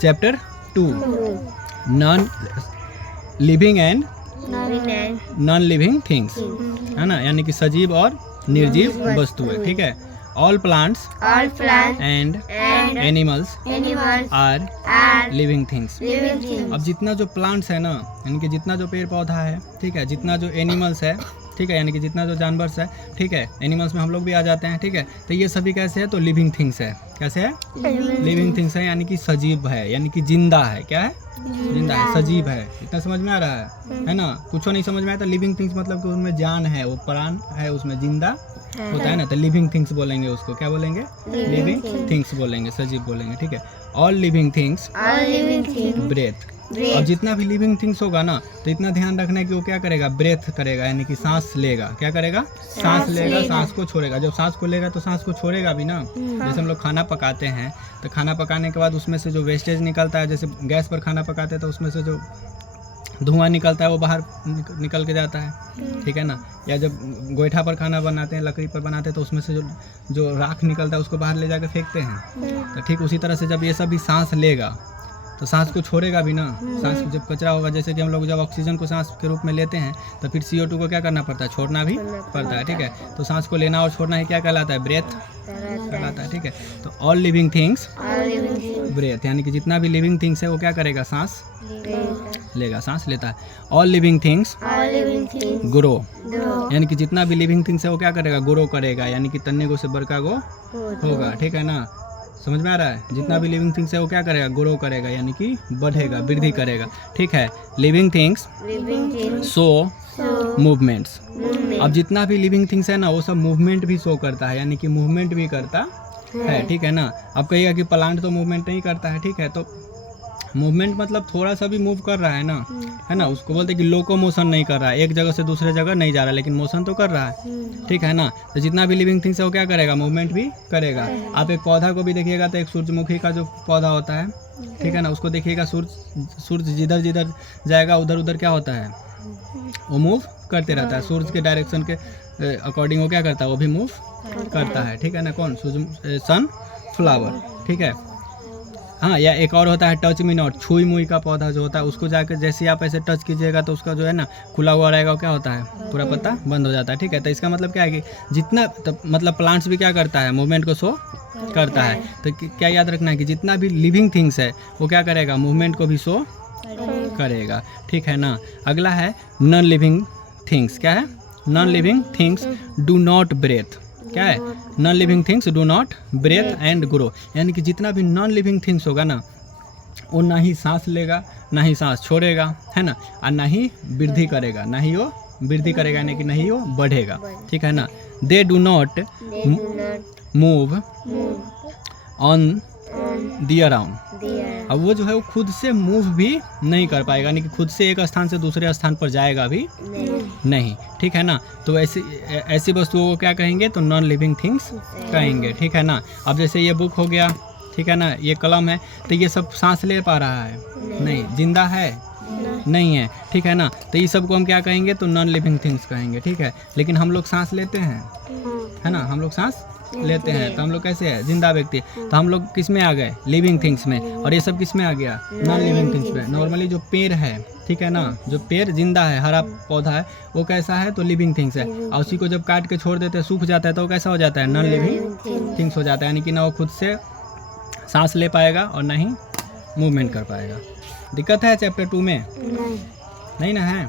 Chapter 2 non living and non living things, है ना, यानी कि सजीव और निर्जीव वस्तुएं। ठीक है। All plants and animals are living things. अब जितना जो प्लांट्स है ना, यानी कि जितना जो पेड़ पौधा है, ठीक है, जितना जो एनिमल्स है, ठीक है, यानी कि जितना जो जानवर है, ठीक है, एनिमल्स में हम लोग भी आ जाते हैं, ठीक है, तो ये सभी कैसे है, तो लिविंग थिंग्स है। कैसे है? लिविंग थिंग्स है, यानी कि सजीव है, यानी कि जिंदा है। क्या है? जिंदा है, सजीव है। इतना समझ में आ रहा है ना? कुछ नहीं समझ में आया तो लिविंग थिंग्स मतलब कि उसमें जान है, वो प्राण है, उसमें जिंदा होता है ना, तो लिविंग थिंग्स बोलेंगे उसको। क्या बोलेंगे? लिविंग थिंग्स बोलेंगे, सजीव बोलेंगे। ठीक है। All living things breathe. अब जितना भी लिविंग थिंग्स होगा ना, तो इतना ध्यान रखना है कि वो क्या करेगा? ब्रेथ करेगा, यानी कि सांस लेगा। क्या करेगा? सांस लेगा, सांस को छोड़ेगा। जब सांस को लेगा तो सांस को छोड़ेगा भी ना। जैसे हम लोग खाना पकाते हैं, तो खाना पकाने के बाद उसमें से जो वेस्टेज निकलता है, जैसे गैस पर खाना पकाते हैं तो उसमें से जो धुआं निकलता है वो बाहर निकल के जाता है, ठीक है ना। या जब गोईठा पर खाना बनाते हैं, लकड़ी पर बनाते हैं, तो उसमें से जो राख निकलता है उसको बाहर ले जाकर फेंकते हैं। तो ठीक उसी तरह से जब ये सब भी सांस लेगा तो सांस को छोड़ेगा भी ना। सांस जब कचरा होगा, जैसे कि हम लोग जब ऑक्सीजन को सांस के रूप में लेते हैं, तो फिर CO2 को क्या करना पड़ता है? छोड़ना भी पड़ता है। ठीक है। तो सांस को लेना और छोड़ना ही क्या कहलाता है? ब्रेथ कहलाता है। ठीक है। तो ऑल लिविंग थिंग्स ब्रेथ, यानी कि जितना भी लिविंग थिंग्स है वो क्या करेगा? सांस लेगा, सांस लेता है। ऑल लिविंग थिंग्स ग्रो, यानी कि जितना भी लिविंग थिंग्स है वो क्या करेगा? ग्रो करेगा, यानी कि तन्ने गो से बड़का गो होगा। ठीक है ना? समझ में आ रहा है? जितना भी लिविंग थिंग्स है वो क्या करेगा? ग्रो करेगा, यानी कि बढ़ेगा, वृद्धि करेगा। ठीक है। Living things show movements. अब जितना भी लिविंग थिंग्स है ना, वो सब मूवमेंट भी शो करता है, यानी कि मूवमेंट भी करता है। ठीक है ना? अब कहिएगा कि प्लांट तो मूवमेंट नहीं करता है, ठीक है, तो मूवमेंट मतलब थोड़ा सा भी मूव कर रहा है ना, है ना, उसको बोलते हैं कि लोकोमोशन नहीं कर रहा है, एक जगह से दूसरे जगह नहीं जा रहा है, लेकिन मोशन तो कर रहा है। ठीक है ना? तो जितना भी लिविंग थिंग्स है वो क्या करेगा? मूवमेंट भी करेगा। आप एक पौधा को भी देखिएगा तो एक सूरजमुखी का जो पौधा होता है, ठीक है ना, उसको देखिएगा, सूरज जिधर जिधर जाएगा उधर उधर क्या होता है? वो मूव करते रहता है। सूरज के डायरेक्शन के अकॉर्डिंग वो क्या करता है? वो भी मूव करता है। ठीक है ना? कौन? सन फ्लावर। ठीक है। हाँ, या एक और होता है टच मी नॉट, छुई मुई का पौधा जो होता है, उसको जाकर जैसे आप ऐसे टच कीजिएगा तो उसका जो है ना खुला हुआ रहेगा, क्या होता है? पूरा पत्ता बंद हो जाता है। ठीक है। तो इसका मतलब क्या है कि जितना मतलब प्लांट्स भी क्या करता है? मूवमेंट को शो करता है। तो क्या याद रखना है कि जितना भी लिविंग थिंग्स है वो क्या करेगा? मूवमेंट को भी शो करेगा। ठीक है ना? अगला है नॉन लिविंग थिंग्स। क्या है? Non living things do not breathe. क्या है? Non living things do not breathe and grow, यानी कि जितना भी नॉन लिविंग थिंग्स होगा ना, वो ना ही सांस लेगा, ना ही सांस छोड़ेगा, है ना, और ना ही वृद्धि करेगा, ना ही वो वृद्धि करेगा, यानी कि नहीं वो बढ़ेगा। ठीक है ना? They do not move on the around. अब वो जो है वो खुद से मूव भी नहीं कर पाएगा, यानी कि खुद से एक स्थान से दूसरे स्थान पर जाएगा भी नहीं। ठीक है ना? तो ऐसी वस्तुओं को क्या कहेंगे? तो नॉन लिविंग थिंग्स कहेंगे। ठीक है ना? अब जैसे ये बुक हो गया, ठीक है ना, ये कलम है, तो ये सब सांस ले पा रहा है? नहीं। जिंदा है? नहीं है। ठीक है ना? तो ये सब को हम क्या कहेंगे? तो नॉन लिविंग थिंग्स कहेंगे। ठीक है। लेकिन हम लोग सांस लेते हैं, है ना, हम लोग सांस लेते हैं, तो हम लोग कैसे है? जिंदा व्यक्ति। तो हम लोग किस में आ गए? लिविंग थिंग्स में। और ये सब किस में आ गया? नॉन लिविंग थिंग्स में। नॉर्मली जो पेड़ है, ठीक है ना, जो पेड़ जिंदा है, हरा पौधा है, वो कैसा है? तो लिविंग थिंग्स है। और उसी को जब काट के छोड़ देते हैं, सूख जाता है, तो वो कैसा हो जाता है? नॉन लिविंग थिंग्स हो जाता है, यानी कि ना वो खुद से सांस ले पाएगा और ना ही मूवमेंट कर पाएगा। दिक्कत है चैप्टर 2 में? नहीं ना है?